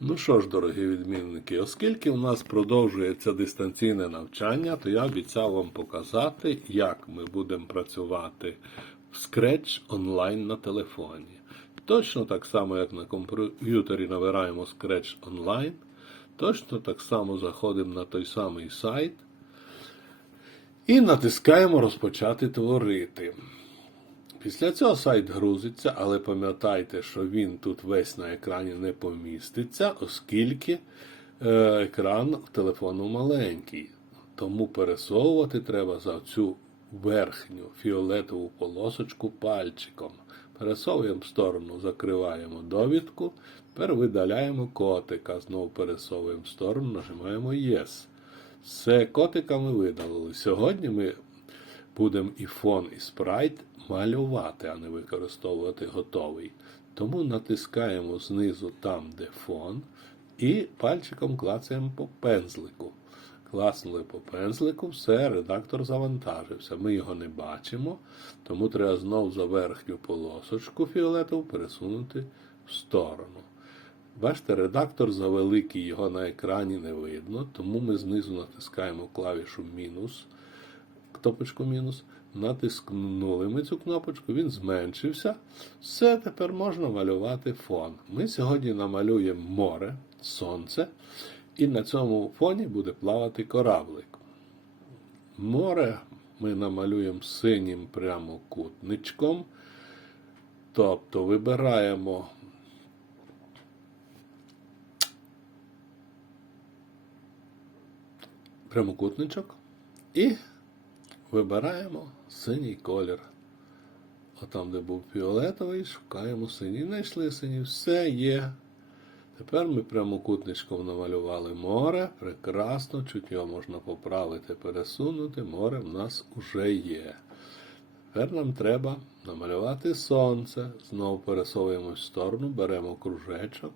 Ну що ж, дорогі відмінники, оскільки у нас продовжується дистанційне навчання, то я обіцяв вам показати, як ми будемо працювати в Scratch онлайн на телефоні. Точно так само, як на комп'ютері набираємо Scratch онлайн, точно так само заходимо на той самий сайт і натискаємо Розпочати творити. Після цього сайт грузиться, але пам'ятайте, що він тут весь на екрані не поміститься, оскільки е, екран телефону маленький. Тому пересовувати треба за цю верхню фіолетову полосочку пальчиком. Пересовуємо в сторону, закриваємо довідку, тепер видаляємо котика. Знову пересовуємо в сторону, нажимаємо Yes. Все, котика ми видалили. Сьогодні ми будемо і фон, і спрайт малювати, а не використовувати готовий. Тому натискаємо знизу там, де фон, і пальчиком клацаємо по пензлику. Класнули по пензлику, все, редактор завантажився. Ми його не бачимо, тому треба знову за верхню полосочку фіолетову пересунути в сторону. Бачите, редактор завеликий, його на екрані не видно, тому ми знизу натискаємо клавішу мінус кнопочку мінус. Натискнули ми цю кнопочку, він зменшився. Все, тепер можна малювати фон. Ми сьогодні намалюємо море, сонце, і на цьому фоні буде плавати кораблик. Море ми намалюємо синім прямокутничком. Тобто вибираємо прямокутничок і Вибираємо синій колір. Отам, де був фіолетовий, шукаємо синій. Знайшли синій, все є. Тепер ми прямокутничком намалювали море. Прекрасно, чуть його можна поправити, пересунути. Море в нас уже є. Тепер нам треба намалювати сонце. Знову пересовуємо в сторону, беремо кружечок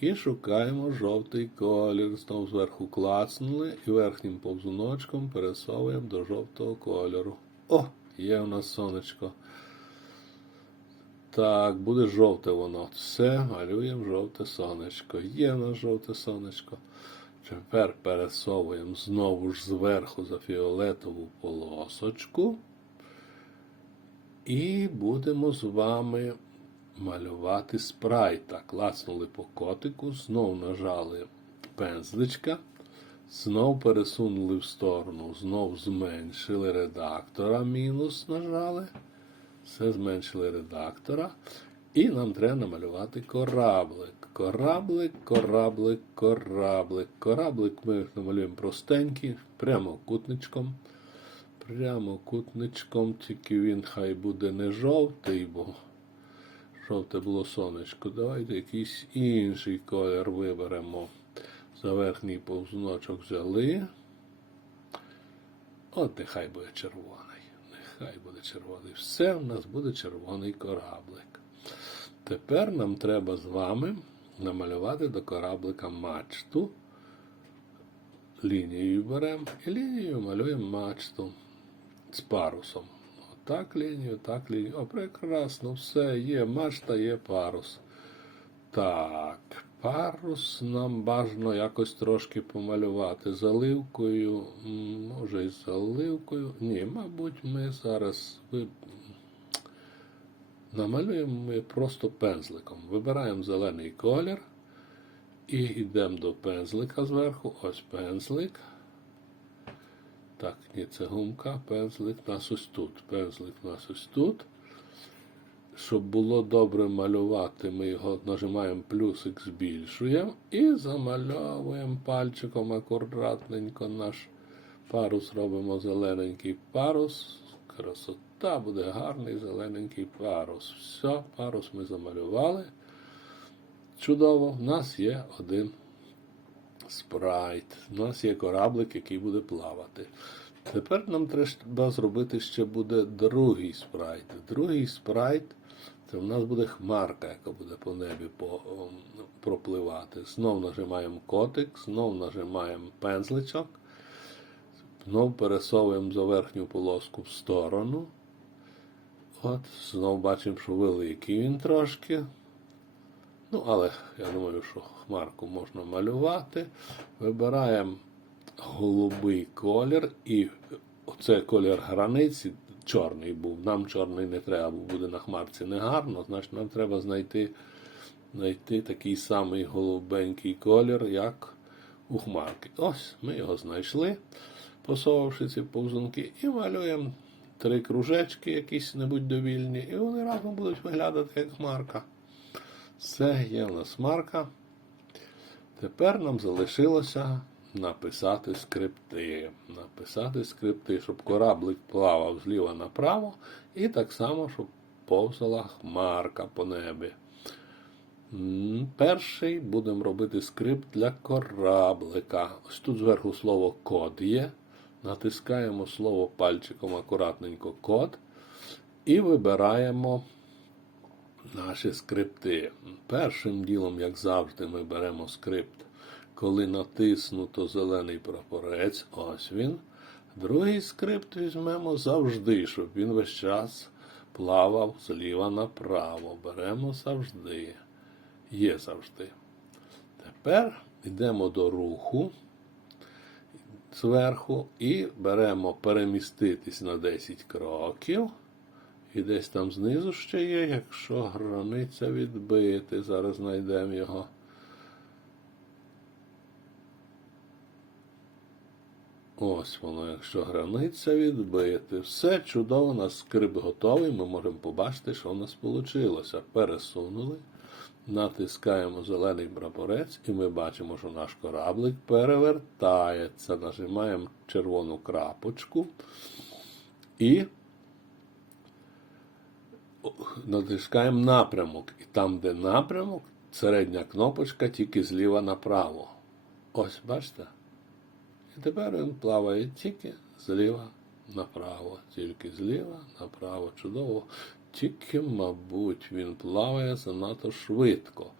і шукаємо жовтий колір. Знову зверху клацнули і верхнім повзуночком пересовуємо до жовтого кольору. О, є у нас сонечко. Так, буде жовте воно. Все, малюємо жовте сонечко. Є у нас жовте сонечко. Тепер пересовуємо знову ж зверху за фіолетову полосочку. І будемо з вами малювати спрайта. Класнули по котику, знов нажали пензличка, знов пересунули в сторону, знов зменшили редактора, мінус нажали. Все зменшили редактора. І нам треба намалювати кораблик. Кораблик, кораблик, кораблик. Кораблик ми намалюємо простенький, прямокутничком. Прямокутничком, тільки він хай буде не жовтий, бо жовте було сонечко. Давайте якийсь інший колір виберемо. За верхній повзуночок взяли. От нехай буде червоний. Нехай буде червоний. Все в нас буде червоний кораблик. Тепер нам треба з вами намалювати до кораблика мачту. Лінією беремо і лінією малюємо мачту з парусом. Так лінію, так лінію. О, прекрасно, все, є мачта, є парус. Так, парус нам бажано якось трошки помалювати заливкою. Може і заливкою. Ні, мабуть, ми зараз ви... намалюємо ми просто пензликом. Вибираємо зелений колір і йдемо до пензлика зверху. Ось пензлик. Так, ні, це гумка, пензлик нас ось тут. Пензлик у нас ось тут. Щоб було добре малювати, ми його нажимаємо плюсик, збільшуємо і замальовуємо пальчиком акуратненько наш парус. Робимо зелененький парус. Красота буде гарний зелененький парус. Все, парус ми замалювали. Чудово, в нас є один спрайт. У нас є кораблик, який буде плавати. Тепер нам треба зробити ще буде другий спрайт. Другий спрайт це в нас буде хмарка, яка буде по небі по, пропливати. Знов нажимаємо котик, знов нажимаємо пензличок, знов пересовуємо за верхню полоску в сторону. От, знов бачимо, що великий він трошки. Ну, але я думаю, що хмарку можна малювати. Вибираємо голубий колір і оце колір границі. Чорний був. Нам чорний не треба, бо буде на хмарці негарно. Значить, нам треба знайти, знайти такий самий голубенький колір, як у хмарки. Ось ми його знайшли, посовавши ці повзунки, і малюємо три кружечки, якісь небудь довільні, і вони разом будуть виглядати як хмарка. Це є у нас марка. Тепер нам залишилося написати скрипти. Написати скрипти, щоб кораблик плавав зліва направо, і так само, щоб повзала хмарка по небі. Перший будемо робити скрипт для кораблика. Ось тут зверху слово код є. Натискаємо слово пальчиком акуратненько код і вибираємо наші скрипти. Першим ділом, як завжди, ми беремо скрипт, коли натиснуто зелений прапорець, ось він. Другий скрипт візьмемо завжди, щоб він весь час плавав зліва направо. Беремо завжди. Є завжди. Тепер йдемо до руху зверху і беремо переміститись на 10 кроків. І десь там знизу ще є, якщо границя відбити. Зараз знайдемо його. Ось воно, якщо границя відбити. Все чудово, у нас скрипт готовий. Ми можемо побачити, що в нас вийшло. Пересунули, натискаємо зелений прапорець, і ми бачимо, що наш кораблик перевертається. Нажимаємо червону крапочку і натискаємо напрямок. І там, де напрямок, середня кнопочка тільки зліва направо. Ось, бачите? І тепер він плаває тільки зліва направо. Тільки зліва направо. Чудово. Тільки, мабуть, він плаває занадто швидко.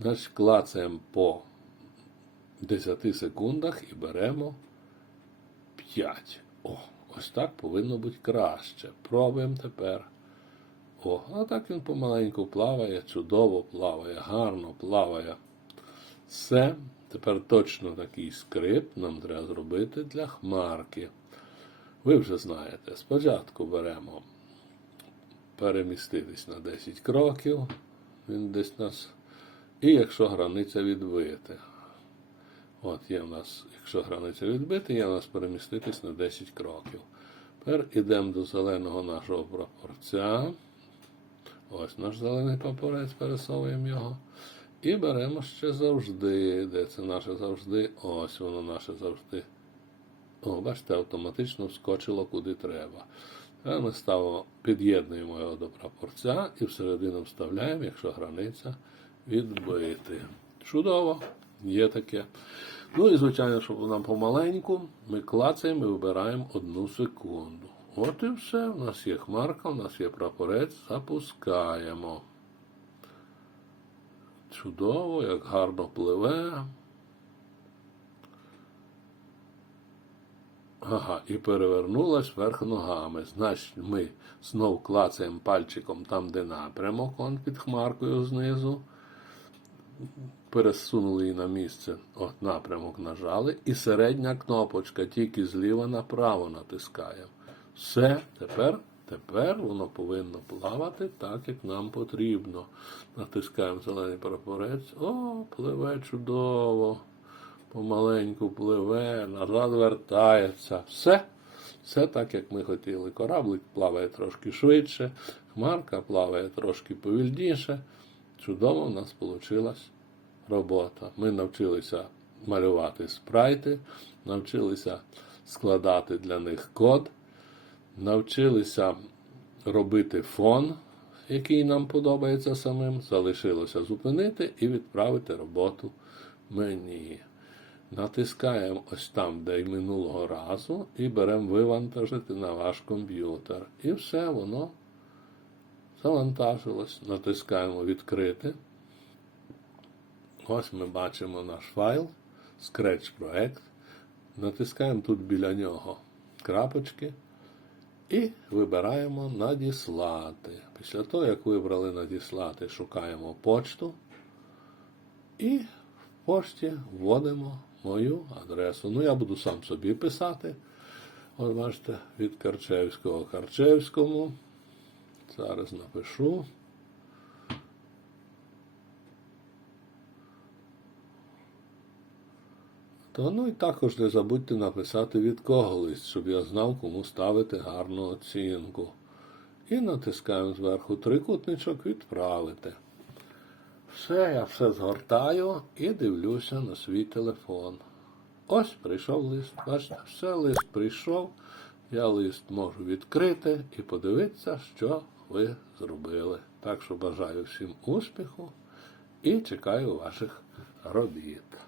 Значить, клацаємо по 10 секундах і беремо 5. О, ось так повинно бути краще. Пробуємо тепер. О, а так він помаленьку плаває, чудово плаває, гарно плаває. Все. Тепер точно такий скрипт нам треба зробити для хмарки. Ви вже знаєте, спочатку беремо переміститись на 10 кроків. Він десь нас. І якщо границя відбити. От є в нас, якщо границя відбити, є в нас переміститись на 10 кроків. Тепер йдемо до зеленого нашого прапорця. Ось наш зелений прапорець, пересовуємо його. І беремо ще завжди. Де це наше завжди? Ось воно наше завжди. О, бачите, автоматично вскочило куди треба. Тепер ми ставимо, під'єднуємо його до прапорця і всередину вставляємо, якщо границя відбити. Чудово, є таке. Ну і, звичайно, щоб нам помаленьку, ми клацаємо і вибираємо одну секунду. От і все. У нас є хмарка, у нас є прапорець, запускаємо. Чудово, як гарно пливе. Ага, і перевернулась вверх ногами. Значить, ми знов клацаємо пальчиком там, де напрямок, он під хмаркою знизу. Пересунули її на місце. От напрямок нажали. І середня кнопочка тільки зліва направо натискаємо. Все, тепер, тепер воно повинно плавати так, як нам потрібно. Натискаємо зелений прапорець. О, пливе чудово. Помаленьку пливе, назад вертається. Все. Все так, як ми хотіли. Кораблик плаває трошки швидше, хмарка плаває трошки повільніше. Чудово в нас вийшла робота. Ми навчилися малювати спрайти, навчилися складати для них код, навчилися робити фон, який нам подобається самим. Залишилося зупинити і відправити роботу мені. Натискаємо ось там, де й минулого разу, і беремо вивантажити на ваш комп'ютер. І все воно завантажилось. Натискаємо відкрити. Ось ми бачимо наш файл, Scratch проект. Натискаємо тут біля нього крапочки і вибираємо надіслати. Після того, як вибрали надіслати, шукаємо почту. І в пошті вводимо мою адресу. Ну, я буду сам собі писати. От бачите, від Карчевського Карчевському. Зараз напишу. То ну і також не забудьте написати від кого лист, щоб я знав, кому ставити гарну оцінку. І натискаємо зверху трикутничок відправити. Все, я все згортаю і дивлюся на свій телефон. Ось прийшов лист. Бачите, все, лист прийшов. Я лист можу відкрити і подивитися, що ви зробили. Так що бажаю всім успіху і чекаю ваших робіт.